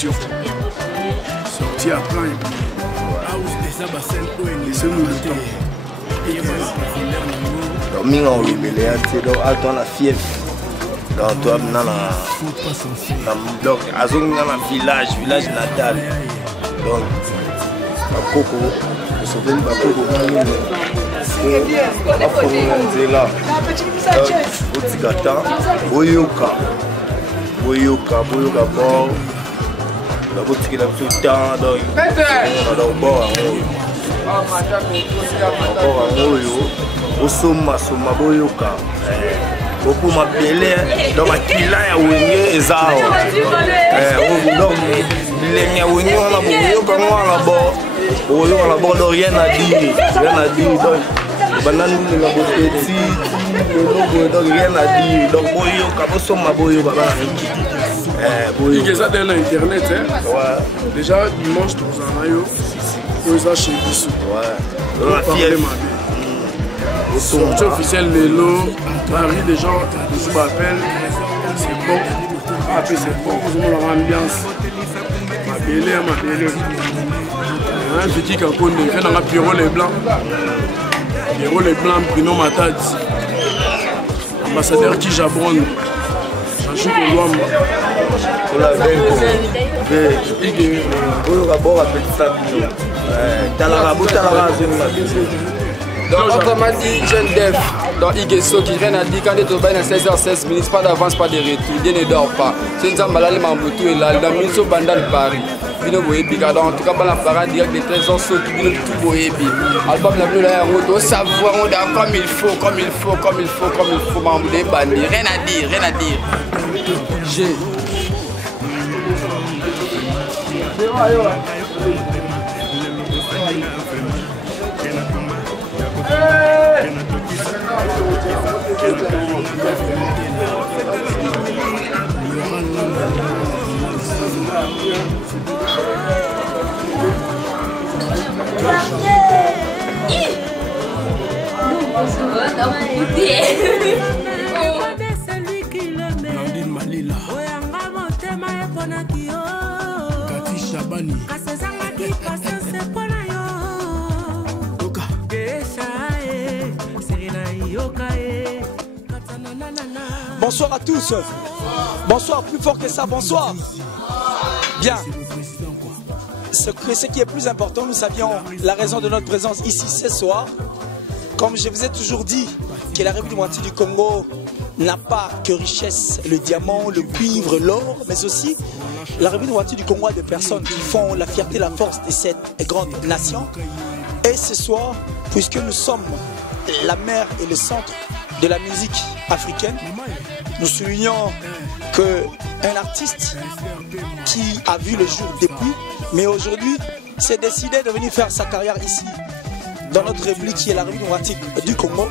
production. Sorti à plein. Laissez-nous le temps. Donc, nous avons dans la fièvre. Donc, toi, dans le village natal. Donc, Coco, je suis venu à Coco. Boyoka, bon. La boutique est tout le temps, donc on a le bord au sommet, Boyoka. Beaucoup m'appelaient dans ma kila ya wenge ezao. Donc les wenge on a Boyoka, on a le bord. Boyoka la bord, rien à dire. Donc banane la petit, le logo donc rien à dire. Donc Boyoka, au sommet Boyoka. Il y a ça dans l'internet. Déjà, dimanche, nous avons chez Bissou. Sortie officielle de l'eau, Paris, des gens, je m'appelle, c'est bon. Après, c'est bon, nous avons l'ambiance. Ma belle. Un petit cancon, il fait dans la Pierrot les Blancs. Pierrot les Blancs, Bruno Matad. Ambassadeur qui jabronne. J'ajoute au Luamba. Donc, autrement dit, jeune dev dans Igeso qui vient à dire quand tu es à 16h16 minutes, pas d'avance, pas de retour, il ne dort pas. C'est un malade, Mamboutou est là, dans Minso Bandal Paris. Bino Boyebi, en tout cas, pas la parade direct des trésors sautés, Bino tout Boyebi. Album la bleue là, on doit savoir, on doit comme il faut, Mamboudé Bandi. Rien à dire. J'ai. Nandine Malila Kati Chabani Bonsoir à tous. Bonsoir, plus fort que ça, bonsoir. Bien. Ce qui est plus important, nous savions la raison de notre présence ici ce soir. Comme je vous ai toujours dit, que la République démocratique du Congo n'a pas que richesse, le diamant, le cuivre, l'or, mais aussi la République démocratique du Congo a des personnes qui font la fierté et la force de cette grande nation. Et ce soir, puisque nous sommes la mer et le centre de la musique africaine, nous soulignons qu'un artiste qui a vu le jour depuis, mais aujourd'hui s'est décidé de venir faire sa carrière ici, dans notre république qui est la République démocratique du Congo,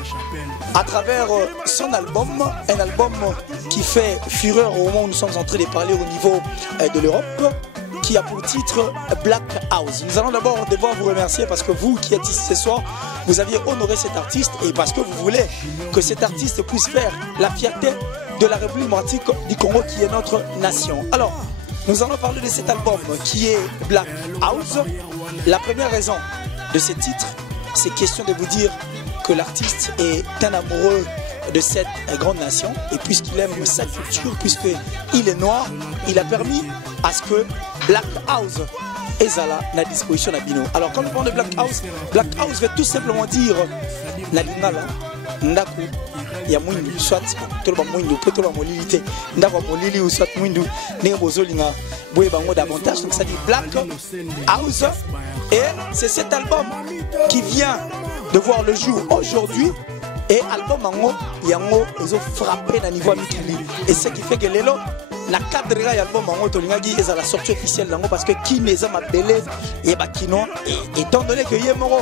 à travers son album, un album qui fait fureur au moment où nous sommes en train de parler au niveau de l'Europe, qui a pour titre Black House. Nous allons d'abord devoir vous remercier parce que vous qui êtes ici ce soir, vous aviez honoré cet artiste et parce que vous voulez que cet artiste puisse faire la fierté de la République démocratique du Congo qui est notre nation. Alors, nous allons parler de cet album qui est Black House. La première raison de ce titre, c'est question de vous dire que l'artiste est un amoureux de cette grande nation et puisqu'il aime sa culture, puisqu'il est noir, il a permis à ce que Black House est à la disposition de Bino. Alors quand on parle de Black House veut tout simplement dire Nalingala, Ndaku, ya mwindu, soit toloba mwindu, peut toloba molilité, Ndako molili ou soit mwindu, n'est bozolinga, boué bango davantage, donc ça dit Black House. Et c'est cet album qui vient de voir le jour aujourd'hui. Et album ango yango ils ont frappé dans niveau mikili et ce qui fait que lelo na cadre ya album ango tolingaki est à la sortie officielle d'ango parce que qui les a m'appelé et bakino et étant donné que Yemoro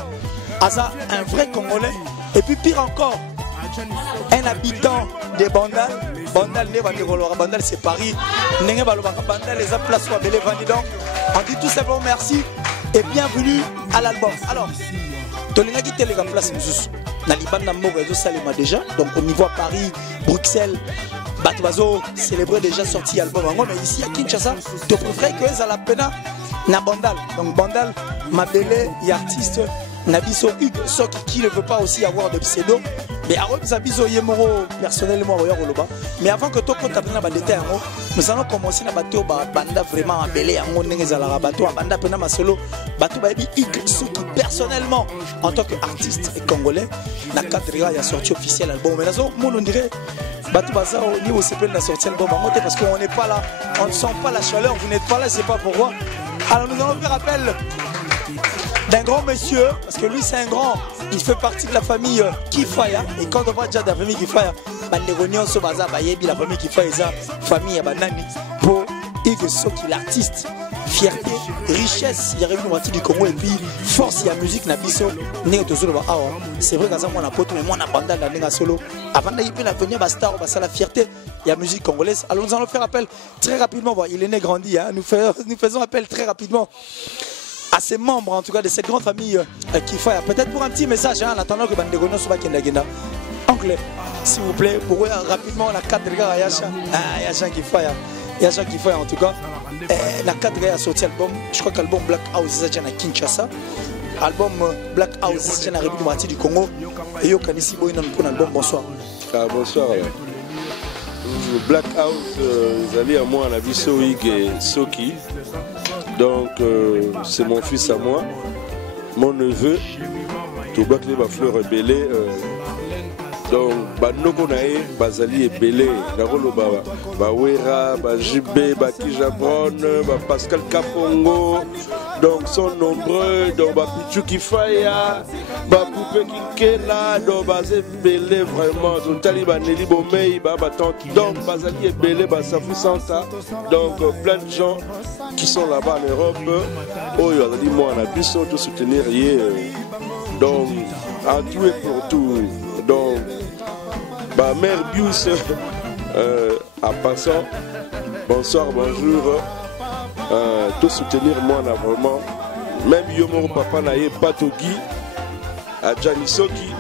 asa un vrai Congolais et puis pire encore un habitant de Bandal ne va dire Bandal c'est Paris n'enge balobaka Bandal les a place soit belé vandi donc on dit tout simplement merci et bienvenue à l'album. Alors tolingaki télégram place mususu na Liban na moko ezo salema déjà donc au niveau à Paris, Bruxelles, Batubazo célébrer déjà sorti album. Mais ici à Kinshasa, tu préfères que ça la peine na Bandal. Donc Bandal, Mabele et artiste Nabiso Hugues, ceux qui ne veut pas aussi avoir de pseudo. Mais avant que Zabiso Yemoro personnellement mais avant que tu aies un détail, nous allons commencer à battre Banda vraiment à Belé, à Monenezala, bateau à Banda Pena Masolo, bateau Baby Hugues, ceux qui personnellement, en tant qu'artiste congolais, n'a qu'à il a sorti officiel album. Mais là, on dirait. Batou Baza au niveau CP n'a sorti l'album à monter parce qu'on n'est pas là, on ne sent pas la chaleur, vous n'êtes pas là, c'est pas pourquoi. Alors nous allons faire appel d'un grand monsieur, parce que lui c'est un grand, il fait partie de la famille Kifaya, et quand on parle déjà de la famille Kifaya, Bandegonion so Baza Bayebi, la famille Kifaya, c'est la famille Banani, pour Hugues Soki, l'artiste. Fierté, richesse, il y a une moitié du Congo et puis force, il y a musique, Nabiso, c'est vrai qu'à ça, moi, on a pote, mais moi, on a bandal dans solo. Avant d'aller la venir, star, c'est la fierté, il y a musique congolaise. Alors nous allons faire appel très rapidement, il est né, grandi, hein. Nous faisons appel très rapidement à ses membres, en tout cas, de cette grande famille qui fait. Peut-être pour un petit message, hein, en attendant que Bandegono soit Kendagenda. Oncle, s'il vous plaît, pour rapidement la 4 gars à Yacha. Ah, Yacha qui fait. Yacha qui fait, en tout cas. La 4 gars a sorti l'album, je crois que l'album Black House c'est à Kinshasa, album Black House c'est à République démocratique du Congo, et yo kanisi boy non pour l'album. Bonsoir. Ah, bonsoir. Black House, Zali à moi, la Biso et Soki, donc c'est mon fils à moi, mon neveu, Toubakle Bafleur Belé. Donc, Banoko Nae, Bazali et Belé, Darolo Bawera, Bajibé, Bakijabron, Pascal Kapongo, donc sont nombreux, donc Bapichu Kifaya, Bapoupé Kikela, donc Bazé Belé vraiment, donc Taliban Nelly Bomei, donc Bazali et Belé, Basafou Santa, donc plein de gens qui sont là-bas en Europe, oh, il y a dit moi, on a pu surtout soutenir donc, en tout et pour tout. Donc, ma mère Bius, en passant, bonsoir, bonjour, tout soutenir moi là vraiment, même Yomoro Papa Naye Patogi, à Janisoki,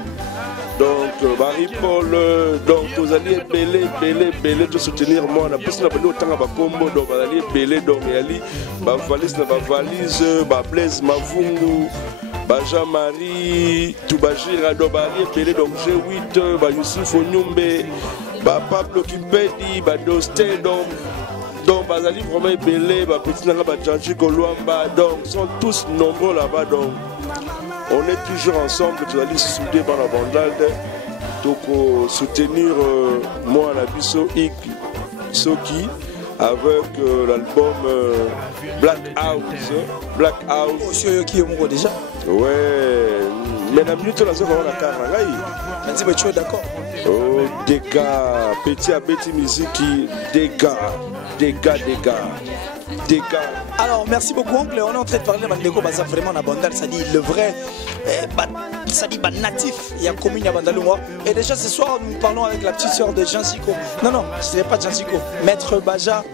donc Marie Paul, donc vous allez Belé, tout soutenir moi, on a plus de autant à Bakombo, donc vous allez Belé, donc Yali, ma valise, Blaise, Mavungu. Jean-Marie, Toubajira, Dobari, Pelé, donc G8, Youssouf Onyumbe, Pablo Kimpedi, Dosté, donc Bazali vraiment Pelé, Petit Nanga, Janji Goluamba, donc sont tous nombreux là-bas, donc on est toujours ensemble, tu vas aller se souder par la bandade, donc soutenir moi, la Biso Hugues Soki, avec l'album Black House. Monsieur qui est déjà. Ouais, mais la minute là, c'est vraiment la carrière. Tu es d'accord? Oh, dégâts, petit à petit musique, dégâts. Alors, merci beaucoup, oncle. On est en train de parler de Bandeko Baza vraiment en Bandal, ça dit le vrai, ça dit natif, il y a commune à Bandaloua. Et déjà ce soir, nous parlons avec la petite soeur de Jean Zico. Non, je ne dirais pas Jean Zico, Maître Baja,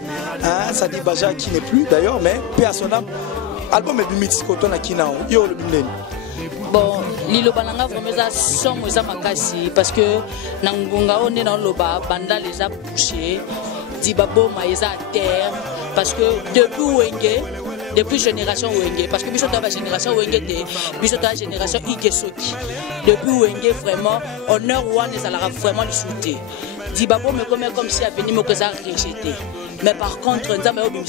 hein, ça dit Baja qui n'est plus d'ailleurs, mais paix à son âme. Album est bimiti koto na kinao, yo le bimneni. Bon, Lilo Bananga vraiment ça son moza makasi parce que nangunga on est dans loba banda les a poussés, dibabo maïsa à terre parce que depuis génération Wenge, parce que nous sommes dans la génération Wenge, nous sommes dans la génération Hugues Soki. Depuis Wenge vraiment, honneur one et ça l'a vraiment le soutien. Dibabo me comme si à venir me rejeté. Mais par contre, nous avons vu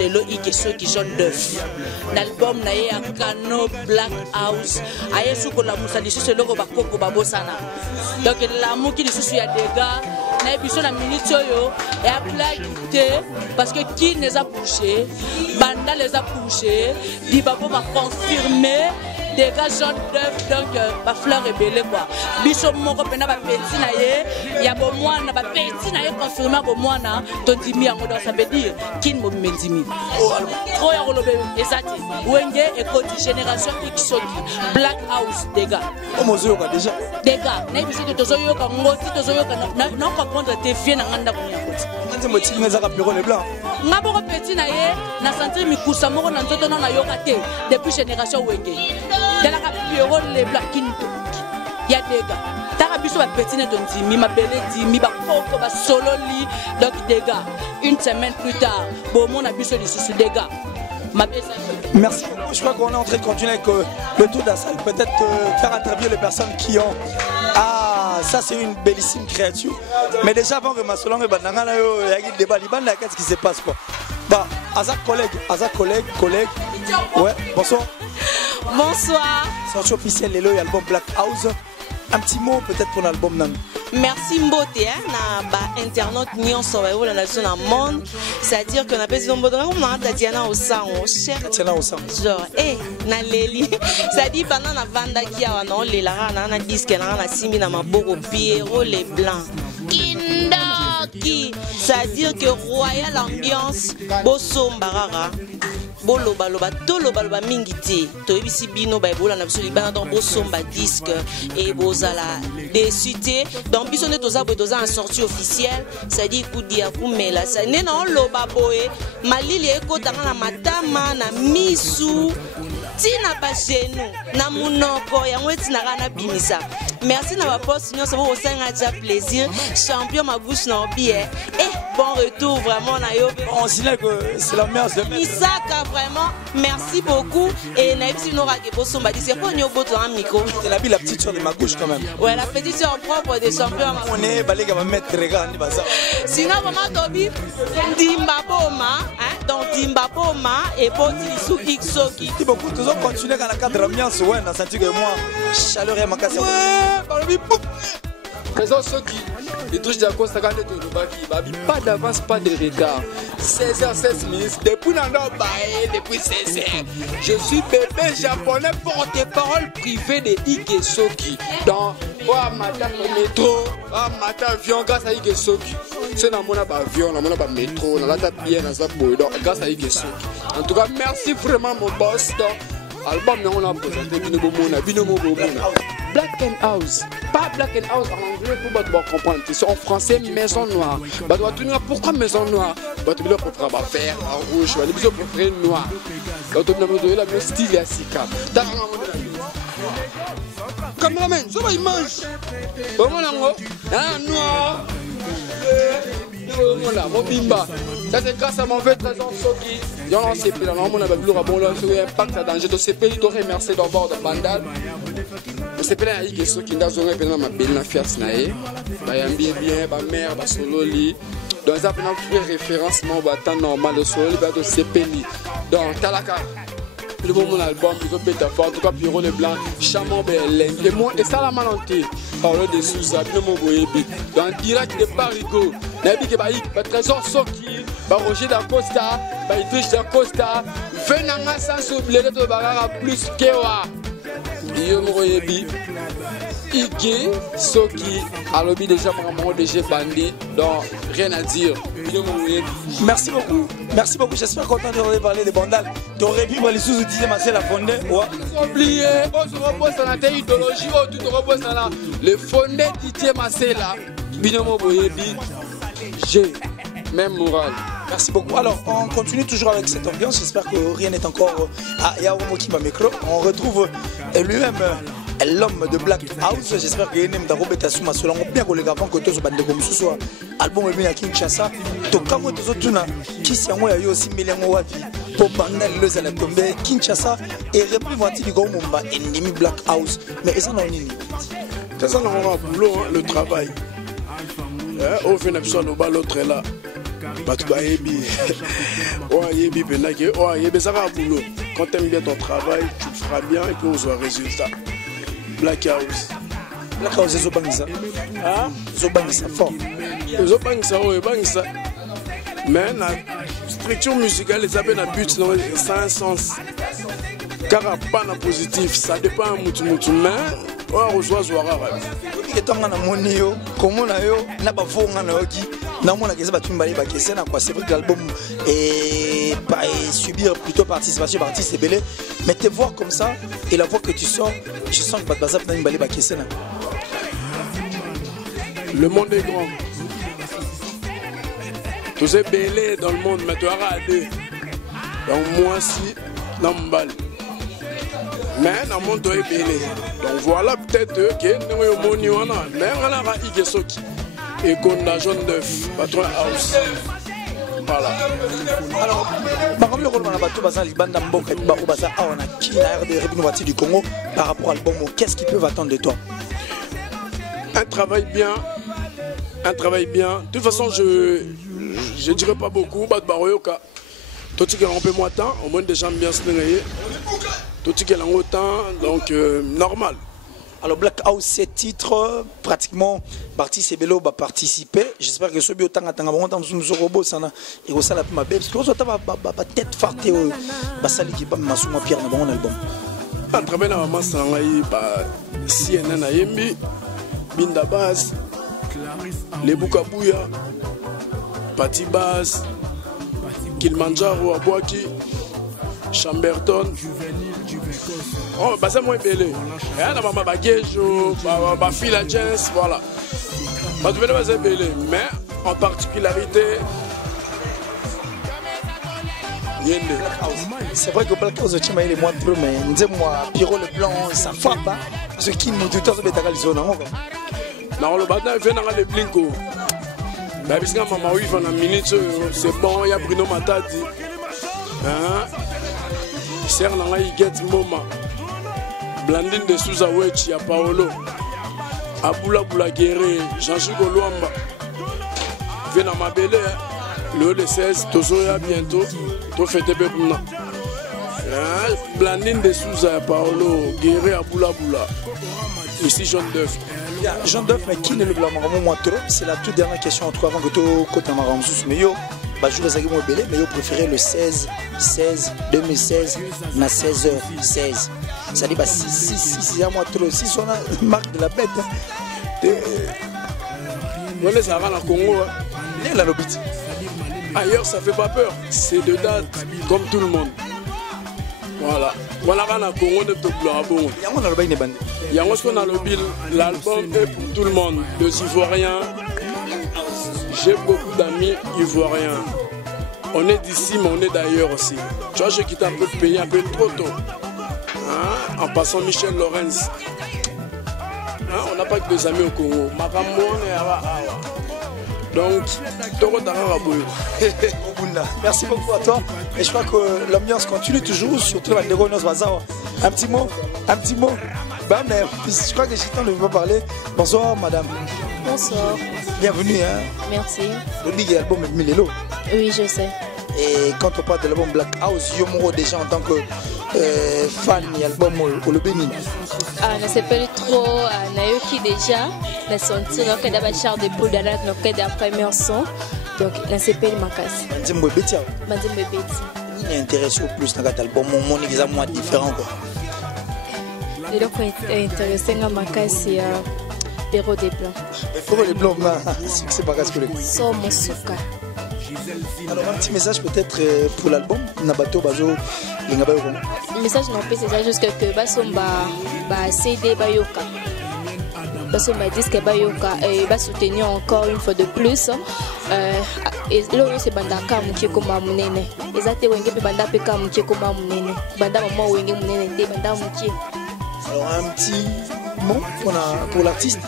les lots qui sont d'œufs. L'album n'a eu un cano Black House. Aïe, sous la moussa, les sous le logo Bakoko Babosana. Donc, l'amour qui est à des gars, n'a eu besoin de minute et à plaquer parce que qui les a poussés, Banda les a poussés, Dibabo va confirmer. Des gars jaunes d'œufs, donc ma fleur est belle quoi. Biso moko pena ba petit naie, ya bo mwana ba petit naie confirmer bo mwana to dimi yango donc ça veut dire kin mo mendimi. Trop ya rolobe ezati. Wenge et côté génération X Black House des gars. Comment zo yoka déjà? Des gars, na biso to zo yoka ngoti to zo yoka non comprendre te vie na nganda ko nyakoti. Nganze mo tiki za ka piro le blanc. Ngabo ko petit naie na sentir mikusa moko na nzoto na yoka te depuis génération Wenge. De la capture les black il y a des gars. Tarabiso va pétiner ton dimi, ma belle dimi, ma pauvre, ma solo lit. Donc des gars, une semaine plus tard, bon, mon abisso les sous des gars. Merci. Je crois qu'on est en train de continuer avec le tour de la salle. Peut-être faire interviewer les personnes qui ont. Ah, ça c'est une bellissime créature. Mais déjà avant que ma solongue et Bandangana il y a un débat, qu'est-ce qui se passe quoi? Bah, Azak collègue. Ouais, bonsoir. Bonsoir. Sortie officielle, l'album Black House. Un petit mot peut-être pour l'album Nan. Merci Mbote, na ba internaute nyonso ba la nation na monde, c'est-à-dire que na pesi Mbote comme na Tatiana Osango, cher Tatiana Osango. Genre na leli. Ça dit pendant na vanda ki awa na lela na disque na simi na maboko Pierrot les blancs. Kindaki, c'est-à-dire que royal ambiance bosombarara. Bolo baloba tolo baloba mingiti to ebisi bino ba ebola na biso libana donc bosomba disque et bozala désuté donc biso ne toza en sortie officielle ça dit kudia kumela ça ne na loba boye malili ekotanga na matama na misu tina ba genu na munoko ya mweti na kana bimisa. Merci na ba poste nyonso bo osenga ja plaisir champion ma bouche na obi et bon retour vraiment na yo. On signale que c'est la meilleure semaine. Isaka vraiment merci beaucoup et naibisi no rake bosomba dit c'est quoi nyo boto en micro. C'est la petite soeur de ma gauche quand même. Ouais, la petite soeur propre des champions. On est balega va mettre regarde ni baza. Sinon vraiment Tobi Dimba Boma hein donc Dimba Boma et Boti Suki Soki. Ti beaucoup tous on continue dans la cadre ambiance ouais dans senti que moi chaleur et makasi. Présent ceux qui touchent la course à gagner de Lubaki, pas d'avance, pas de retard. 16h16 minutes, depuis depuis 16h. Je suis bébé japonais porte-parole privé de Ige Soki. Dans matin métro, matin avion grâce à Ige Soki. C'est dans mon avion, dans mon métro, dans la table bien, dans la boue, grâce à Ige Soki. En tout cas, merci vraiment mon boss. Album, on a présenté Binomo Bomona. Black and House, pas Black and House en anglais pour pouvoir comprendre. C'est en français Maison Noire. Pourquoi Maison Noire? Tu peux préférer vert, rouge, tu peux préférer noir. Tu peux préférer le style et Sika. Cameraman, ça va, il mange. Comment on noir. Ça c'est grâce à mon vieux trésor Soki. Il y a un CP là, on a vu le bon là, c'est un impact à danger. Donc CP, il t'aurait remercié d'avoir de bandal. CP là, il y a Soki, il y a ma belle na fiat nae. Il y a bien, ma mère, ma solo li. Donc ça fait un référencement au temps normal de solo li, de CP li. Donc Talaka. Le moment album, il faut péter fort, en tout cas Pierrot les blancs, Chamon Belen, et ça la malanté, parole de Sousa, bien mon boyebi, dans direct de Parigo, Nabi Kebaïk, Trésor Soki, Roger d'Acosta, Idriss d'Acosta, Venanga sans oublier de Barara plus Kewa, Guillaume Boyebi, Ige Soki, Alobi déjà vraiment déjà bandit, donc rien à dire. Merci beaucoup, j'espère qu'on t'entendait parler de Bandal. Tu aurais pu voir les sous-outils de Marcel à fonder. Oublié, on se repose dans la idéologie, tu te reposes dans la. Le fondé Didier Marcela, Binomo Boyebi, j'ai même moral. Merci beaucoup. Alors, on continue toujours avec cette ambiance. J'espère que rien n'est encore à Yaomo qui m'a micro. On retrouve lui-même l'homme de Black House. J'espère que Enem Darobeta Souma Solango bien que les gars vont côté sur Bande comme ce soit album est bien à Kinshasa. Donc quand vous êtes autour qui s'y en a aussi Milengo Wapi pour Bandal le Zala tombé Kinshasa et représenté du grand Mumba ennemi Black House. Mais ça non nini. C'est ça on va boulot le travail. Au fin de l'autre est là. Quand tu aimes bien ton travail, tu le feras bien et puis on voit un résultat. Black House. Black House, c'est Zobangisa. Ah? Zobangisa, fort. Zobangisa, oui, Zobangisa. Mais la structure musicale, les appels à but, ça a un sens. Car pas na positif, ça dépend de mutu mais on reçoit Zouara. Et tant qu'on a mon yo, comment on a yo, n'a pas faux, on a dit. Non, moi, c'est vrai que l'album est subir plutôt participation d'artistes et belé, mais te voir comme ça et la voix que tu sors, je sens que Bazap n'a pas de. Le monde est grand. Tous ces belés dans le monde, mais tu auras à deux. Donc, moi, si, dans le bal. mais na moto ebele. Donc voilà peut-être que nous avons moni wana mais on a Ige Soki et Konda Jaune d'œuf patron house. Voilà. Alors, par du Congo par rapport à l'album, qu'est-ce qu'ils peuvent attendre de toi? Un travail bien. De toute façon, je dirais pas beaucoup. Tout ce qui est un peu moins temps, au moins des gens bien se tenir. Tout ce qui est en temps, donc normal. Alors Black House, ces titres, pratiquement, Barty Sebelo va participer. J'espère que ce bio tanga tanga bon temps nous robot sana et au sala ma belle parce que on tête farté ba sali qui ba masuma pierre na bon album. À travers la maman sangai ba CNN na yembi Binda Bass les Bukabuya Pati Bass Kilimanjaro Abwaki Chamberton. Oh, bah c'est moins belé. Et là, ma bagagejo, ma fille la Jens, voilà. Bah tu veux dire c'est belé, mais en particularité, c'est vrai que Black House tu m'as il est moins peu, mais nous disons moi Pierrot le blanc, ça frappe pas. Ce qui nous dit tout ça bêta les zones. Non, le bâtard il fait dans les blinko. Bah parce que maman oui pendant une minute, c'est bon, il y a Bruno Matadi. Hein? Serre dans la Get Moma. Blandine de Souza Wechi à Paolo. Aboula Boula Guéré, Jean-Chico Luamba. Viens à ma belle, le 16, Tozoya bientôt. To fête Bebuna. Blandine de Souza à Paolo, Guéré à Boula Boula. Ici Jean d'œuf. Jean d'œuf, mais qui ne le blanc moi trop? C'est la toute dernière question en tout cas avant que tu côté Maramsous. Mais yo, bah je vais vous belé, mais yo préféré le 16 2016 na 16h16. Ça dit bah si à moi trop, si on a une marque de la bête. On les a dans Congo. Il est là l'obit. Ailleurs ça fait pas peur, c'est de date comme tout le monde. Voilà. Voilà dans Congo de tout le monde. Il y a ce qu'on a l'album est pour tout le monde. Les Ivoiriens. J'ai beaucoup d'amis ivoiriens. On est d'ici, mais on est d'ailleurs aussi. Tu vois, j'ai quitté un peu de pays un peu trop tôt. Hein? En passant Michel Lorenz. Hein? On n'a pas que des amis au Congo. Donc, merci beaucoup à toi. Et je crois que l'ambiance continue toujours, surtout avec les Renos Bazar. Un petit mot. Bah, mais je crois que Chitan ne veut pas parler. Bonsoir, madame. Bonsoir. Bienvenue. Hein. Merci. Le big album est Milelo. Oui, je sais. Et quand on parle de l'album Black House, Yomoro déjà en tant que fan de l'album au le Bénin. Ah, ne sais pas trop. Nayoki déjà. La senti donc d'abord char de poule d'alerte donc la première son. Donc la CPL Makas. Mandimbo Betia. Mandimbo Beti. Il est intéressé au plus dans cet album. Mon examen est différent quoi. Et donc intéressé à Makas c'est Perrault des Blancs. Perrault des Blancs, c'est pas casse que le. Somosuka. Alors un petit message peut-être pour l'album Nabato Bazo Lingabayo. Le message non plus c'est ça juste que Basomba CD Bayoka. Basomba disque Bayoka et va soutenir encore une fois de plus. Et là c'est Bandaka Mukie comme Munene. Exactement Wenge pe Banda pe Mukie comme Munene. Banda maman Wenge Munene te Banda Mukie. Alors un petit mot pour l'artiste.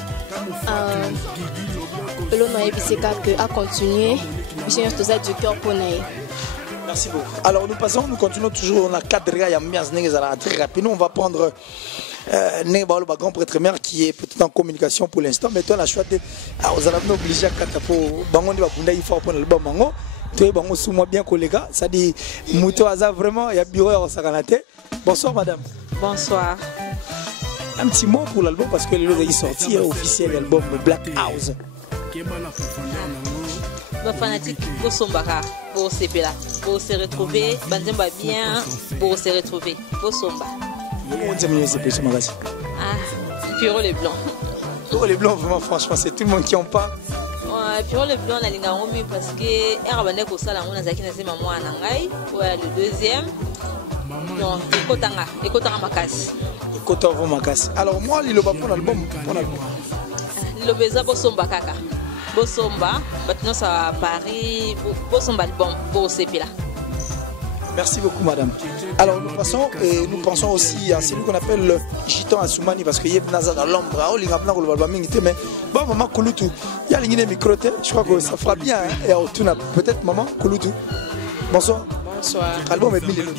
À continuer. Merci beaucoup. Alors nous continuons toujours. On a 4 gars très rapidement. On va prendre Nebalo Grand prêtre mère qui est peut-être en communication pour l'instant. Mais toi, la choix de. Vous allez obliger à Katapo. Bango de Babunda, il faut prendre le bon mango. Tu es bango sous moi bien collègue. Ça dit Mouto Aza vraiment. Il y a bureau à Sakanate. Bonsoir madame. Bonsoir. Un petit mot pour l'album parce que le est sorti officiel l'album Black House. Les fanatiques pour Sombara, pour se retrouver, Bandemba bien, pour se retrouver, pour Somba. Comment on dit c'est ce magasin? Pierrot les Blancs. Pierrot les Blancs, vraiment, franchement, c'est tout le monde qui en parle. Pierrot les Blancs, on a l'ingénieur parce que Arabane Kosala, on a Zaki Nazema Moanangai, le deuxième. Donc, Ekotanga Makas. Ekotanga Makas. Alors, moi, il va prendre l'album. Le Beza Bosomba Kaka. Bosomba, maintenant ça va à Paris, Bosomba album, Bosepila. Merci beaucoup, madame. Alors, nous pensons aussi à celui qu'on appelle le Gitan Assoumani, parce qu'il y a Naza dans l'ombre. Mais bon, maman Kouloutou, il y a l'ingénieur micro, je crois que ça fera bien. Et peut-être maman Kouloutou. Bonsoir. Bonsoir. Album est Milelo.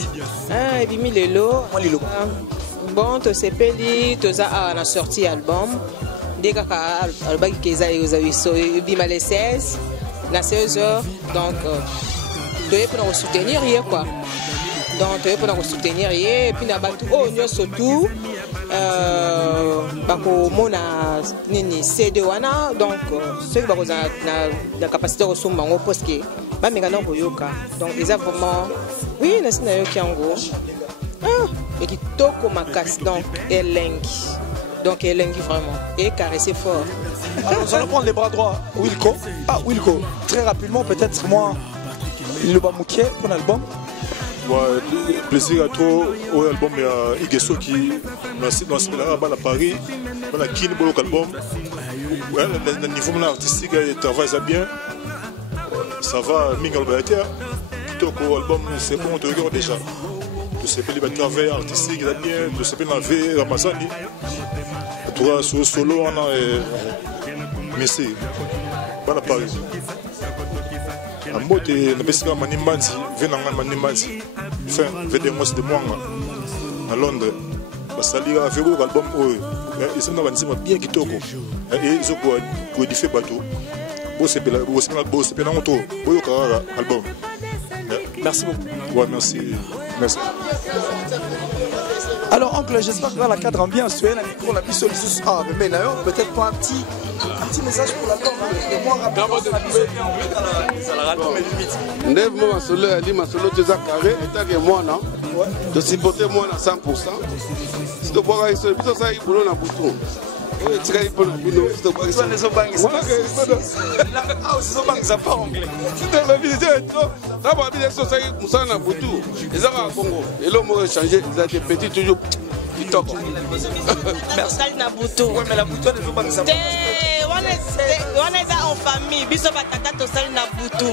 Ah, et puis Milelo. Moi, Lilo. Bon, tu sais, Peli, tu as sorti album. Dès que l'album qui est le 16, na 16 heures, donc tu es pour nous soutenir, quoi. Donc tu es pour nous soutenir, et puis nous surtout, nini CD wana, donc ceux qui ont la capacité de recevoir mon poste qui, mais maintenant koyoka, donc ils ont vraiment, oui, na sina yoki ango, et qui toko makas, donc elengi. Donc elle est vraiment et caresser fort. Alors nous allons prendre les bras droits Wilco. Ah Wilco, très rapidement peut-être moi le Bamouké pour l'album. Plaisir à toi au album Igeso qui dans à Paris, dans la Kine Bolo album. Le niveau artistique il travaille ça bien. Ça va Mingal Bayater. Plutôt qu'au album c'est bon de regarder déjà. De ce pays de travail artistique bien, de ce pays de vie Ramazani. Toi sur solo on a Messi pas la Paris à mode na pesika manimanzi venanga manimanzi fin vedemos de moi à Londres basali a fait un album ils sont dans bien kitoko et ils ont codifié bateau bosse pela moto boyo kara album. Merci beaucoup. Ouais, merci. Alors, oncle, j'espère que dans la cadre ambiance, tu es là, micro, la piste mais d'ailleurs, peut-être pas un petit message pour l'album. Moi, rapidement, Ndevmo masolo ali masolo teza carré état que moi non de supporter moi à 100%. Si tu vois ça biso ça ibolo na butu. Oui, tu vas ibolo bino si tu vois ça les obangi. Ah, c'est obangi ça pas anglais. Si tu as visité trop, ça va bien ça musa na butu. Les ara Congo, et l'homme a changé, ils ont des petits toujours kitoko. Merci na butu. Ouais, mais la butu les obangi ça. On est en famille, biso batata to sali na butu.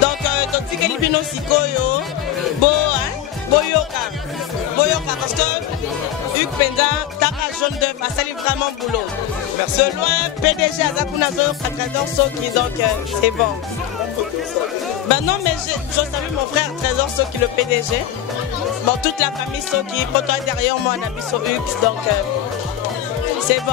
Donc to tikeli bino sikoyo, boyoka parce que Hugues Penda taka jaune d'œuf a sali vraiment boulot. Merci. De loin PDG Azakuna Zoyo Trésor Soki, donc c'est bon. Ben non, mais je salue mon frère Trésor Soki, le PDG. Bon, toute la famille Soki, pour toi derrière moi on a mis sur Hugues, donc c'est bon.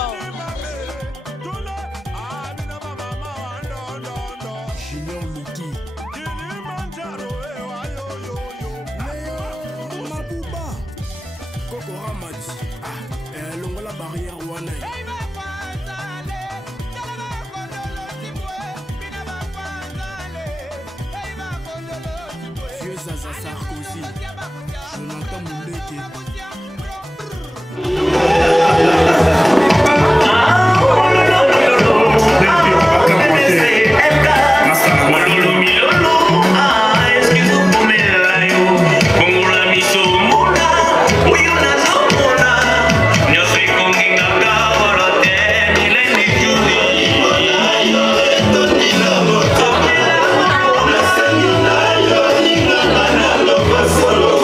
Sarkozy, Jonathan Moundeke. Solo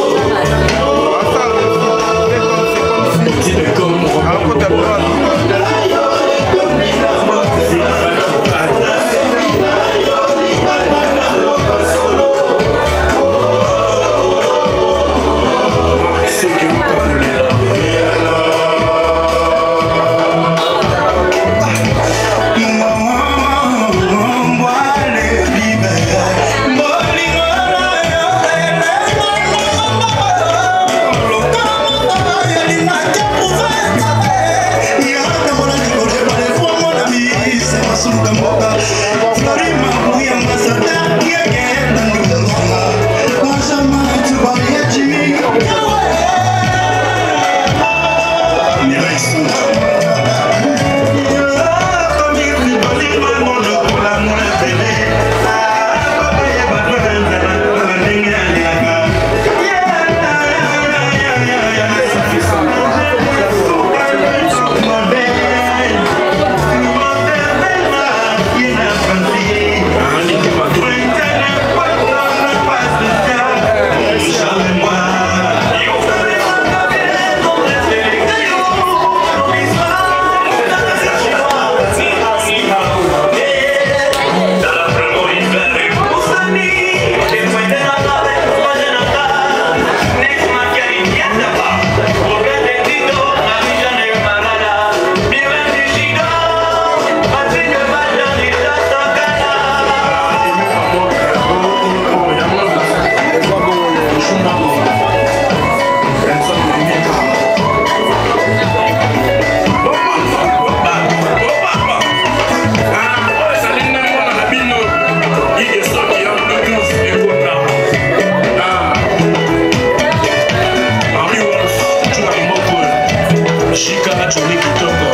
Choko.